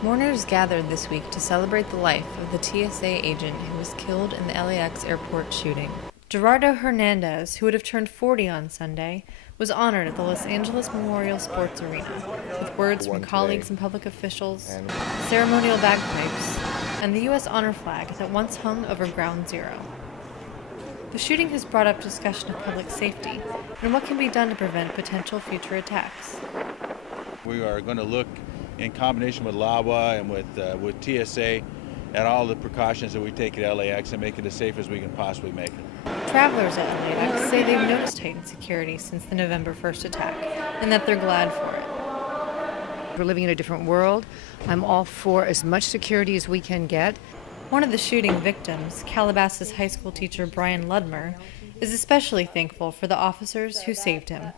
Mourners gathered this week to celebrate the life of the TSA agent who was killed in the LAX airport shooting. Gerardo Hernandez, who would have turned 40 on Sunday, was honored at the Los Angeles Memorial Sports Arena with words from colleagues and public officials, ceremonial bagpipes, and the U.S. honor flag that once hung over Ground Zero. The shooting has brought up discussion of public safety and what can be done to prevent potential future attacks. We are going to look in combination with LAWA and with TSA at all the precautions that we take at LAX and make it as safe as we can possibly make it. Travelers at LAX say they've noticed heightened security since the November 1st attack and that they're glad for it. We're living in a different world. I'm all for as much security as we can get. One of the shooting victims, Calabasas high school teacher Brian Ludmer, is especially thankful for the officers who saved him.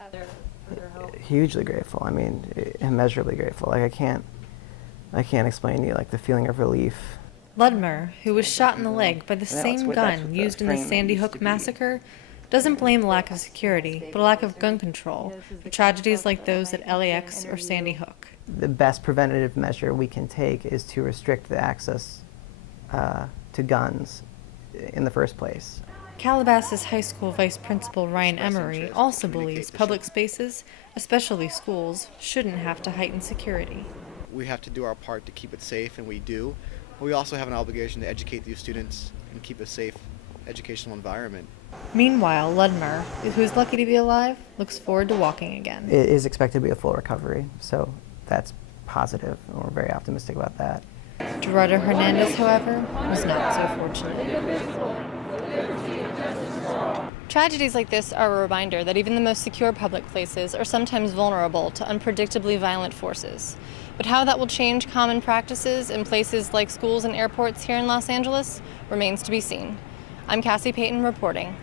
Hugely grateful. I mean, immeasurably grateful. Like I can't explain to you like the feeling of relief. Ludmer, who was shot in the leg by the same gun used in the Sandy Hook massacre, doesn't blame the lack of security, but a lack of gun control for tragedies like those at LAX or Sandy Hook. The best preventative measure we can take is to restrict the access to guns in the first place. Calabasas High School Vice Principal Ryan Emery also believes public spaces, especially schools, shouldn't have to heighten security. We have to do our part to keep it safe, and we do. But we also have an obligation to educate these students and keep a safe educational environment. Meanwhile, Ludmer, who is lucky to be alive, looks forward to walking again. It is expected to be a full recovery, so that's positive, and we're very optimistic about that. Gerardo Hernandez, however, was not so fortunate. Tragedies like this are a reminder that even the most secure public places are sometimes vulnerable to unpredictably violent forces. But how that will change common practices in places like schools and airports here in Los Angeles remains to be seen. I'm Cassie Paton reporting.